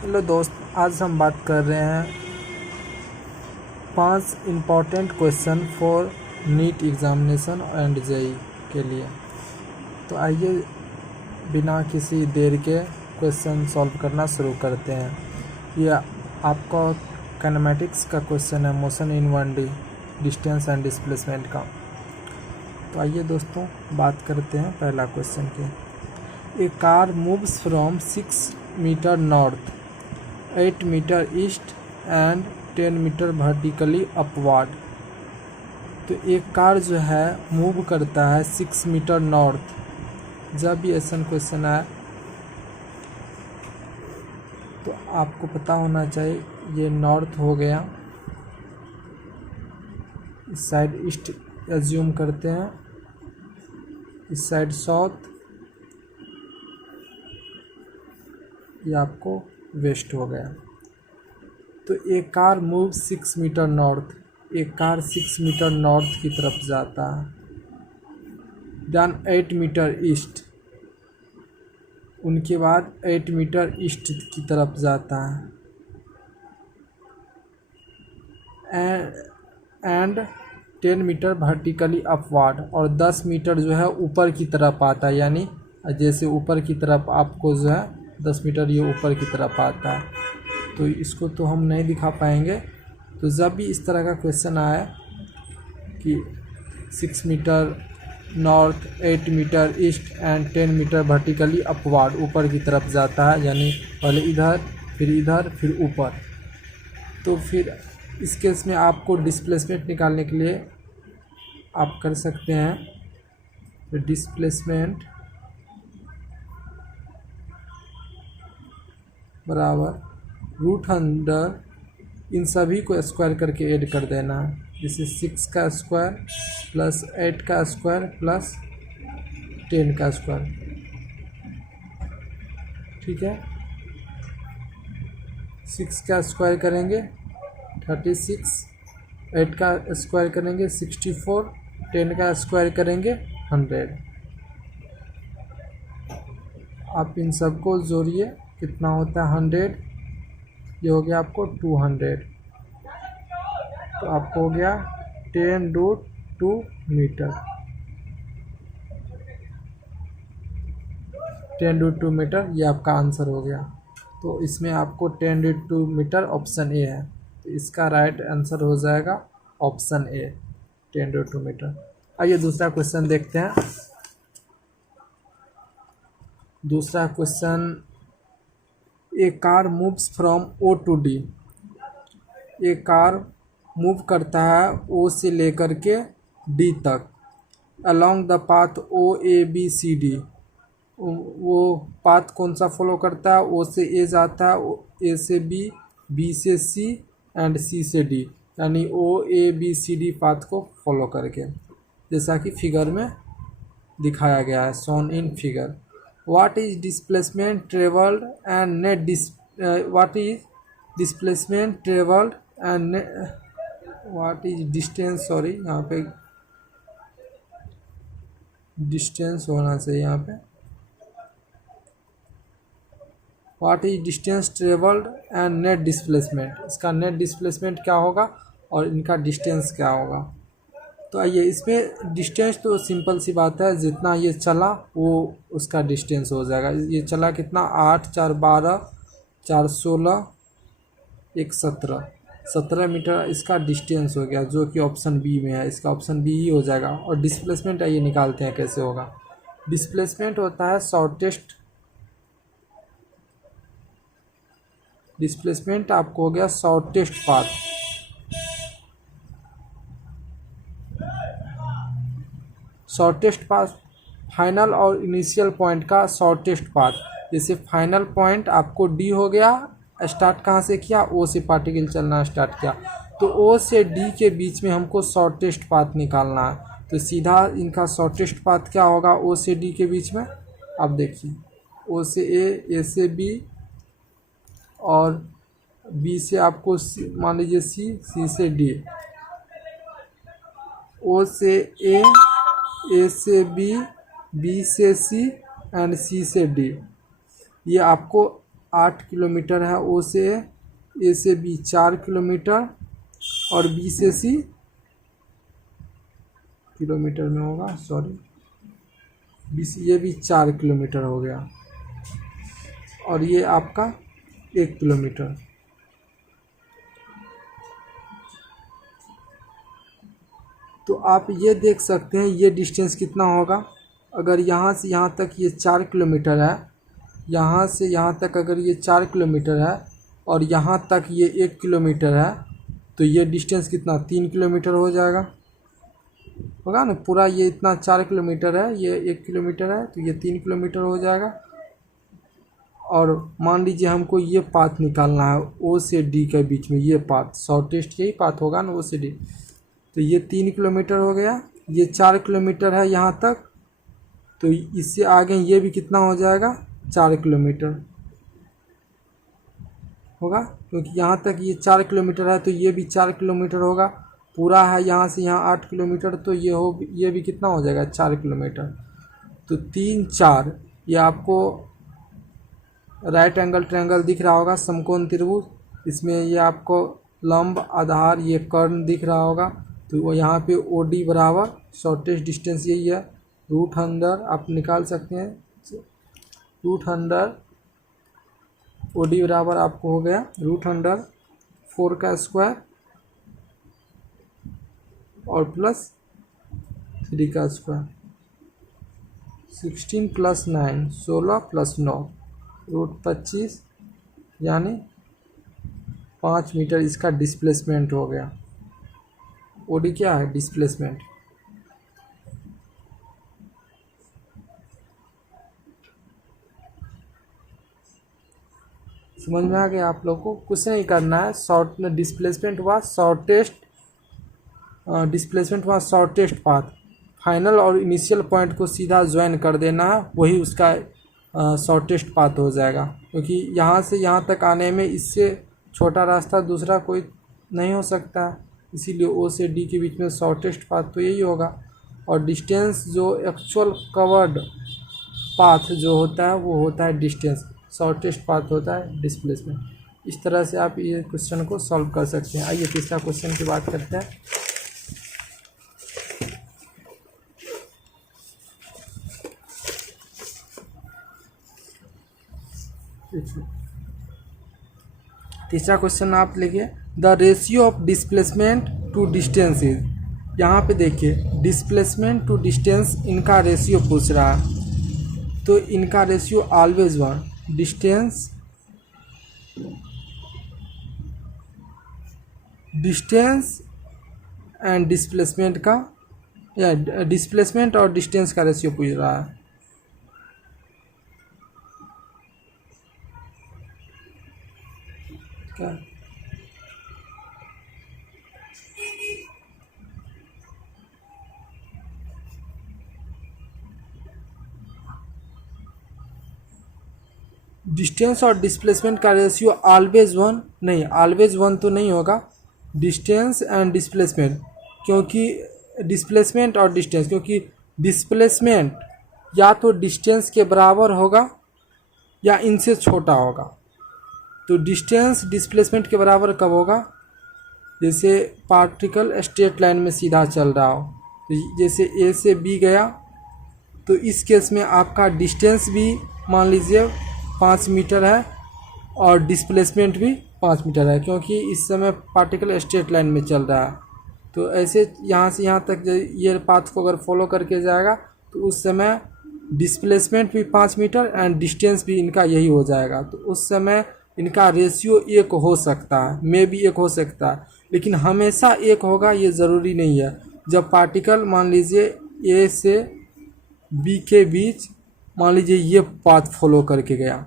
Hello दोस्त, आज हम बात कर रहे हैं 5 important question for NEET examination and JEE के लिए। तो आइए बिना किसी देर के क्वेश्चन सॉल्व करना शुरू करते हैं। यह आपका काइनेमेटिक्स का क्वेश्चन है, motion in 1D distance and displacement का। तो आइए दोस्तों बात करते हैं पहला क्वेश्चन के। A car moves from 6 metre north, 8 metre east and 10 metre vertically upward. तो एक कार जो है मूव करता है 6 मीटर नॉर्थ। जब भी ऐसा क्वेश्चन आए तो आपको पता होना चाहिए ये नॉर्थ हो गया, इस साइड ईस्ट एज्यूम करते हैं, इस साइड साउथ, ये आपको वेस्ट हो गया। तो एक कार मूव 6 मीटर नॉर्थ, एक कार 6 मीटर नॉर्थ की तरफ जाता है। देन 8 मीटर ईस्ट, उनके बाद 8 मीटर ईस्ट की तरफ जाता है। एंड 10 मीटर वर्टिकली अपवार्ड, और 10 मीटर जो है ऊपर की तरफ आता है। यानी जैसे ऊपर की तरफ आपको जो है 10 मीटर ये ऊपर की तरफ आता है। तो इसको तो हम नहीं दिखा पाएंगे। तो जब भी इस तरह का क्वेश्चन आए कि 6 metre north, 8 metre east and 10 metre vertically upward, ऊपर की तरफ जाता है, यानी पहले इधर फिर ऊपर। तो फिर इस केस में आपको डिस्प्लेसमेंट निकालने के लिए आप कर सकते हैं। तो डिस्प्लेसमेंट बराबर √100 इन सभी को स्क्वायर करके ऐड कर देना है। जैसे 6 का स्क्वायर प्लस 8 का स्क्वायर प्लस 10 का स्क्वायर, ठीक है। 6 का स्क्वायर करेंगे 36, 8 का स्क्वायर करेंगे 64, 10 का स्क्वायर करेंगे 100। आप इन सबको जोड़िए, कितना होता है 100, ये हो गया आपको 200। तो आपको हो गया 10√2 मीटर, 10√2 मीटर, ये आपका आंसर हो गया। तो इसमें आपको 10√2 मीटर ऑप्शन ए है, तो इसका राइट आंसर हो जाएगा ऑप्शन ए, 10√2 मीटर। आइए दूसरा क्वेश्चन देखते हैं। दूसरा question, A car moves from O to D। एक कार मूव करता है O से लेकर के D तक, अलोंग द पाथ OABCD। वो पाथ कौन सा फॉलो करता है? O से A जाता है, A से B, B से C एंड C से D, यानी OABCD पाथ को फॉलो करके, जैसा कि फिगर में दिखाया गया है, shown in figure. What is displacement traveled and net what is displacement traveled and what is distance, sorry यहाँ पे डिस्टेंस होना चाहिए यहाँ पे। What is distance traveled and net displacement, इसका नेट डिस्प्लेसमेंट क्या होगा और इनका डिस्टेंस क्या होगा। तो आइए, इसमें डिस्टेंस तो सिंपल सी बात है, जितना ये चला वो उसका डिस्टेंस हो जाएगा। ये चला कितना, 8 4 12 4 16 1 17 मीटर इसका डिस्टेंस हो गया, जो कि ऑप्शन बी में है। इसका ऑप्शन बी ही हो जाएगा। और डिस्प्लेसमेंट आइए निकालते हैं कैसे होगा। डिस्प्लेसमेंट होता है शॉर्टेस्ट, डिस्प्लेसमेंट आपको हो गया shortest path. Shortest path final और इनिशियल पॉइंट का शॉर्टेस्ट पाथ। जैसे फाइनल पॉइंट आपको डी हो गया, स्टार्ट कहाँ से किया, ओ से पार्टिकल चलना स्टार्ट किया, तो ओ से डी के बीच में हमको शॉर्टेस्ट पाथ निकालना है। तो सीधा इनका शॉर्टेस्ट पाथ क्या होगा ओ से डी के बीच में। अब देखिए, ओ से ए से बी, और बी से आपको मान लीजिए सी से डी, ओ से ए से बी से सी एंड सी से डी। ये आपको 8 किलोमीटर है, ओ से ए से बी 4 किलोमीटर और बी से सी किलोमीटर में होगा, सॉरी बी सी, ये भी 4 किलोमीटर हो गया और ये आपका 1 किलोमीटर। तो आप ये देख सकते हैं ये डिस्टेंस कितना होगा। अगर यहाँ से यहाँ तक ये 4 किलोमीटर है, यहाँ से यहाँ तक अगर ये 4 किलोमीटर है और यहाँ तक ये 1 किलोमीटर है, तो ये डिस्टेंस कितना 3 किलोमीटर हो जाएगा, होगा ना। पूरा ये इतना 4 किलोमीटर है, ये 1 किलोमीटर है, तो ये 3 किलोमीटर हो जाएगा। और मान लीजिए हमको ये पाथ निकालना है ओ से डी के बीच में, ये पाथ शॉर्टेस्ट यही पाथ होगा ना, ओ से डी। तो ये 3 किलोमीटर हो गया, ये 4 किलोमीटर है यहाँ तक, तो इससे आगे ये भी कितना हो जाएगा 4 किलोमीटर होगा, क्योंकि यहाँ तक ये 4 किलोमीटर है तो ये भी 4 किलोमीटर होगा। पूरा है यहाँ से यहाँ 8 किलोमीटर, तो ये भी कितना हो जाएगा 4 किलोमीटर। तो 3 4 ये आपको राइट एंगल ट्रायंगल दिख रहा होगा, समकोण त्रिभुज, इसमें ये आपको लंब आधार ये कर्ण दिख रहा होगा। तो वो यहाँ पे ओ डी बराबर शॉर्टेस्ट डिस्टेंस यही है, रूट अंडर आप निकाल सकते हैं, रूट अंडर ओ डी बराबर आपको हो गया रूट अंडर 4 का स्क्वायर और प्लस 3 का स्क्वायर, 16 प्लस 9 16 प्लस 9 रूट 25 यानी 5 मीटर इसका डिस्प्लेसमेंट हो गया। ओडी क्या है डिस्प्लेसमेंट। समझ में आ गया आप लोग को, कुछ नहीं करना है। शॉर्ट डिस्प्लेसमेंट हुआ शॉर्टेस्ट पाथ, फाइनल और इनिशियल पॉइंट को सीधा ज्वाइन कर देना है, वही उसका शॉर्टेस्ट पाथ हो जाएगा। क्योंकि यहाँ से यहाँ तक आने में इससे छोटा रास्ता दूसरा कोई नहीं हो सकता, इसीलिए ओ से डी के बीच में शॉर्टेस्ट पाथ तो यही होगा। और डिस्टेंस जो एक्चुअल कवर्ड पाथ जो होता है वो होता है डिस्टेंस, शॉर्टेस्ट पाथ होता है डिस्प्लेसमेंट। इस तरह से आप ये क्वेश्चन को सॉल्व कर सकते हैं। आइए तीसरा क्वेश्चन की बात करते हैं। तीसरा क्वेश्चन आप लिखिए, the ratio of displacement to distance is. यहाँ पे देखिए डिस्प्लेसमेंट टू डिस्टेंस इनका रेशियो पूछ रहा है, तो इनका ratio always 1। Distance and displacement का, या डिस्प्लेसमेंट और डिस्टेंस का रेशियो पूछ रहा है। क्या डिस्टेंस और डिस्प्लेसमेंट का रेशियो ऑलवेज 1 नहीं, ऑलवेज 1 तो नहीं होगा। डिस्टेंस एंड डिस्प्लेसमेंट, क्योंकि डिस्प्लेसमेंट और डिस्टेंस, क्योंकि डिस्प्लेसमेंट या तो डिस्टेंस के बराबर होगा या इनसे छोटा होगा। तो डिस्टेंस डिस्प्लेसमेंट के बराबर कब होगा, जैसे पार्टिकल स्ट्रेट लाइन में सीधा चल रहा हो, तो जैसे ए से बी गया, तो इस केस में आपका डिस्टेंस भी मान लीजिए 5 मीटर है और डिस्प्लेसमेंट भी 5 मीटर है, क्योंकि इस समय पार्टिकल स्ट्रेट लाइन में चल रहा है। तो ऐसे यहाँ से यहाँ तक ये पाथ को अगर फॉलो करके जाएगा तो उस समय डिस्प्लेसमेंट भी 5 मीटर एंड डिस्टेंस भी इनका यही हो जाएगा। तो उस समय इनका रेशियो 1 हो सकता है, मे भी 1 हो सकता है, लेकिन हमेशा 1 होगा ये ज़रूरी नहीं है। जब पार्टिकल मान लीजिए ए से बी के बीच मान लीजिए ये पाथ फॉलो करके गया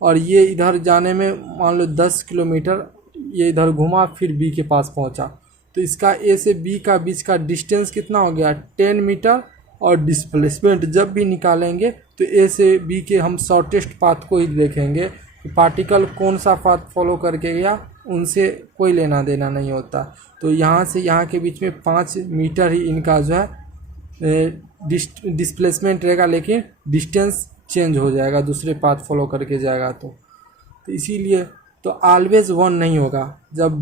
और ये इधर जाने में मान लो 10 किलोमीटर ये इधर घुमा फिर बी के पास पहुंचा, तो इसका ए से बी का बीच का डिस्टेंस कितना हो गया 10 मीटर। और डिस्प्लेसमेंट जब भी निकालेंगे तो ए से बी के हम शॉर्टेस्ट पाथ को ही देखेंगे कि पार्टिकल कौन सा पाथ फॉलो करके गया, उनसे कोई लेना देना नहीं होता। तो यहाँ से यहाँ के बीच में 5 मीटर ही इनका जो है डिस्प्लेसमेंट रहेगा, लेकिन डिस्टेंस चेंज हो जाएगा दूसरे पाथ फॉलो करके जाएगा तो। तो इसीलिए तो ऑलवेज वन नहीं होगा। जब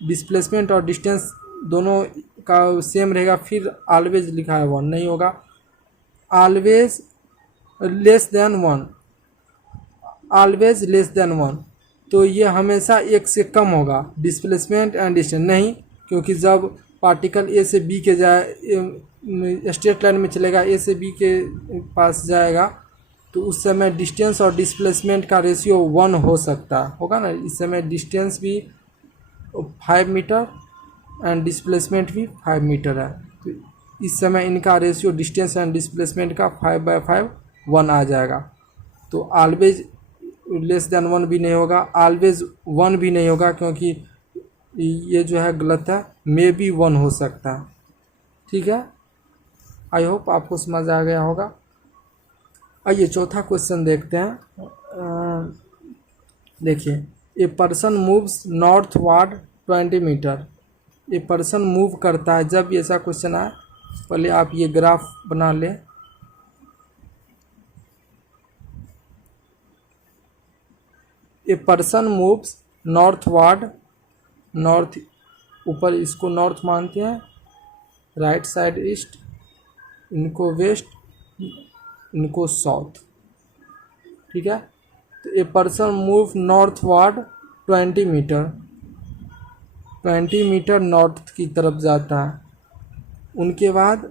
डिस्प्लेसमेंट और डिस्टेंस दोनों का सेम रहेगा फिर ऑलवेज लिखा है वन नहीं होगा। Always less than one, always less than one, तो ये हमेशा एक से कम होगा डिस्प्लेसमेंट एंड डिस्टेंस नहीं, क्योंकि जब पार्टिकल ए से बी के जाए स्ट्रेट लाइन में चलेगा, ए से बी के पास जाएगा, तो उस समय डिस्टेंस और डिस्प्लेसमेंट का रेशियो 1 हो सकता होगा ना। इस समय डिस्टेंस भी 5 मीटर एंड डिस्प्लेसमेंट भी 5 मीटर है, तो इस समय इनका रेशियो डिस्टेंस एंड डिस्प्लेसमेंट का 5/5 1 आ जाएगा। तो ऑलवेज लेस देन 1 भी नहीं होगा, ऑलवेज 1 भी नहीं होगा, क्योंकि ये जो है गलत है, मे बी 1 हो सकता है। ठीक है, आई होप आपको समझ आ गया होगा। आइए चौथा क्वेश्चन देखते हैं। देखिए, a person moves northward 20 metre. A person move करता है, जब ऐसा क्वेश्चन आए पहले आप ये ग्राफ बना लें। A person moves northward, north ऊपर इसको नॉर्थ मानते हैं, राइट साइड ईस्ट, इनको वेस्ट, इनको साउथ। ठीक है, तो a person move northward 20 metre, 20 metre north की तरफ जाता है। उनके बाद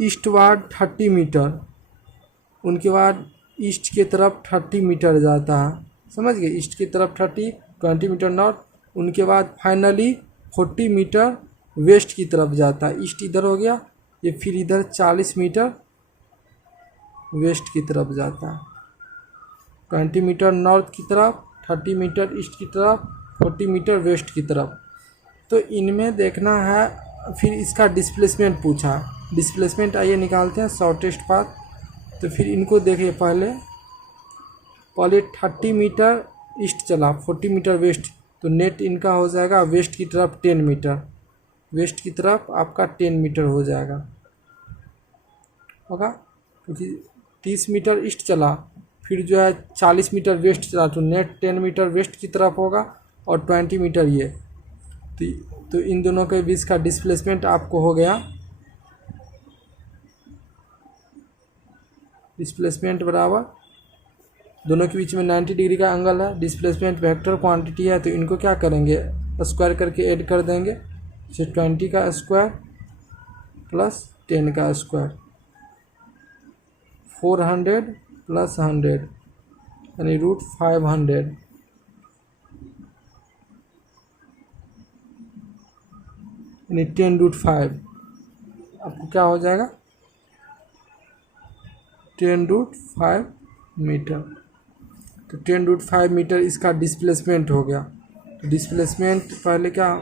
ईस्टवर्ड 30 मीटर, उनके बाद ईस्ट की तरफ 30 मीटर जाता है, समझ गए, ईस्ट की तरफ 20 मीटर नॉर्थ। उनके बाद फाइनली 40 मीटर वेस्ट की तरफ जाता है, ईस्ट इधर हो गया, ये फिर इधर 40 मीटर वेस्ट की तरफ जाता है। 20 मीटर नॉर्थ की तरफ, 30 मीटर ईस्ट की तरफ, 40 मीटर वेस्ट की तरफ। तो इनमें देखना है, फिर इसका डिस्प्लेसमेंट पूछा, डिस्प्लेसमेंट आइए निकालते हैं शॉर्टेस्ट पाथ। तो फिर इनको देखिए, पहले 30 मीटर ईस्ट चला, 40 मीटर वेस्ट, तो नेट इनका हो जाएगा वेस्ट की तरफ 10 मीटर, वेस्ट की तरफ आपका 10 मीटर हो जाएगा होगा, क्योंकि 30 मीटर ईस्ट चला, फिर जो है 40 मीटर वेस्ट चला, तो नेट 10 मीटर वेस्ट की तरफ होगा और 20 मीटर ये। तो इन दोनों के बीच का डिस्प्लेसमेंट आपको हो गया, डिस्प्लेसमेंट बराबर दोनों के बीच में 90 डिग्री का एंगल है, डिस्प्लेसमेंट वेक्टर क्वांटिटी है, तो इनको क्या करेंगे, स्क्वायर करके ऐड कर देंगे, जैसे 20 का स्क्वायर प्लस 10 का स्क्वायर, 400 प्लस 100 यानी √500, यानी 10√5, आपको क्या हो जाएगा 10√5 मीटर। तो 10√5 मीटर इसका डिस्प्लेसमेंट हो गया। तो डिस्प्लेसमेंट पहले क्या,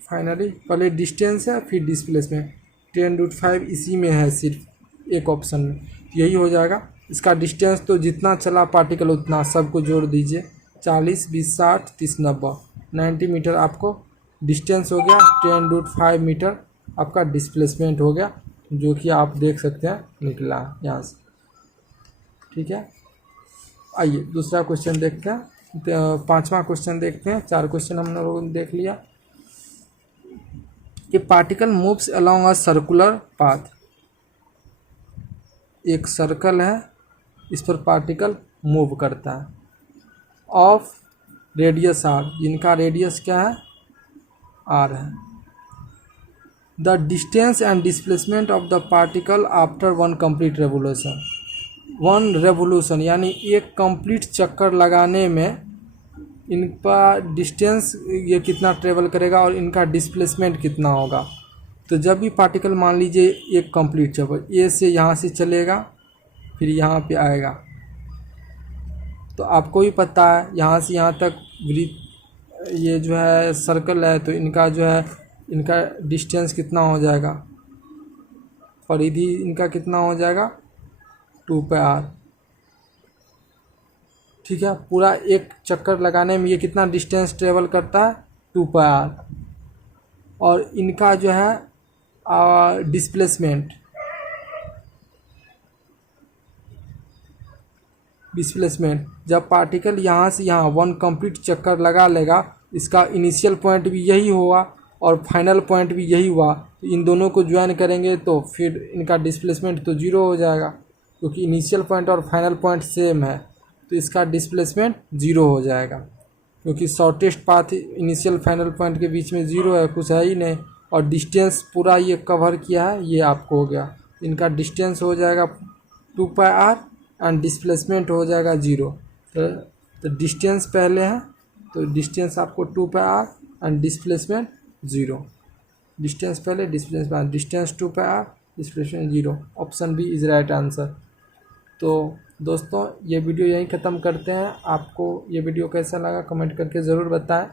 फाइनली पहले डिस्टेंस है फिर डिस्प्लेसमेंट, 10√5 इसी में है, सिर्फ एक ऑप्शन में, यही हो जाएगा। इसका डिस्टेंस तो जितना चला पार्टिकल उतना सबको जोड़ दीजिए, 40 20 60 30 90, 90 मीटर आपको डिस्टेंस हो गया, 10√5 मीटर आपका डिस्प्लेसमेंट हो गया, जो कि आप देख सकते हैं निकला यहाँ से। ठीक है, आइए दूसरा क्वेश्चन देखते हैं, पांचवा क्वेश्चन देखते हैं। 4 क्वेश्चन हम लोगों ने देख लिया। ए particle moves along a circular path, एक सर्कल है, इस पर पार्टिकल मूव करता है, ऑफ रेडियस आर, जिनका रेडियस क्या है आर है। The distance and displacement of the particle after 1 complete revolution, 1 revolution यानी एक कंप्लीट चक्कर लगाने में इनका डिस्टेंस ये कितना ट्रेवल करेगा और इनका डिस्प्लेसमेंट कितना होगा। तो जब भी पार्टिकल मान लीजिए एक कंप्लीट चक्कर ए से यहाँ से चलेगा फिर यहाँ पे आएगा, तो आपको भी पता है यहाँ से यहाँ तक ये जो है सर्कल है, तो इनका जो है इनका डिस्टेंस कितना हो जाएगा, परिधि इनका कितना हो जाएगा 2πr। ठीक है, पूरा एक चक्कर लगाने में ये कितना डिस्टेंस ट्रेवल करता है 2πr, और इनका जो है डिस्प्लेसमेंट डिस्प्लेसमेंट, जब पार्टिकल यहाँ से यहाँ 1 कंप्लीट चक्कर लगा लेगा, इसका इनिशियल पॉइंट भी यही हुआ और फाइनल पॉइंट भी यही हुआ, तो इन दोनों को ज्वाइन करेंगे तो फिर इनका डिस्प्लेसमेंट तो जीरो हो जाएगा, क्योंकि इनिशियल पॉइंट और फाइनल पॉइंट सेम है, तो इसका डिस्प्लेसमेंट जीरो हो जाएगा, क्योंकि shortest path initial final point के बीच में जीरो है, कुछ है ही नहीं, और डिस्टेंस पूरा ये कवर किया है, ये आपको हो गया। इनका डिस्टेंस हो जाएगा 2πr एंड डिस्प्लेसमेंट हो जाएगा जीरो। तो डिस्टेंस पहले है, तो डिस्टेंस आपको 2πr and displacement zero. Distance पहले, डिस्प्लेसमेंट बाद, distance 2πr, displacement zero. Option B is right answer. तो दोस्तों ये वीडियो यहीं ख़त्म करते हैं। आपको ये वीडियो कैसा लगा कमेंट करके ज़रूर बताएं।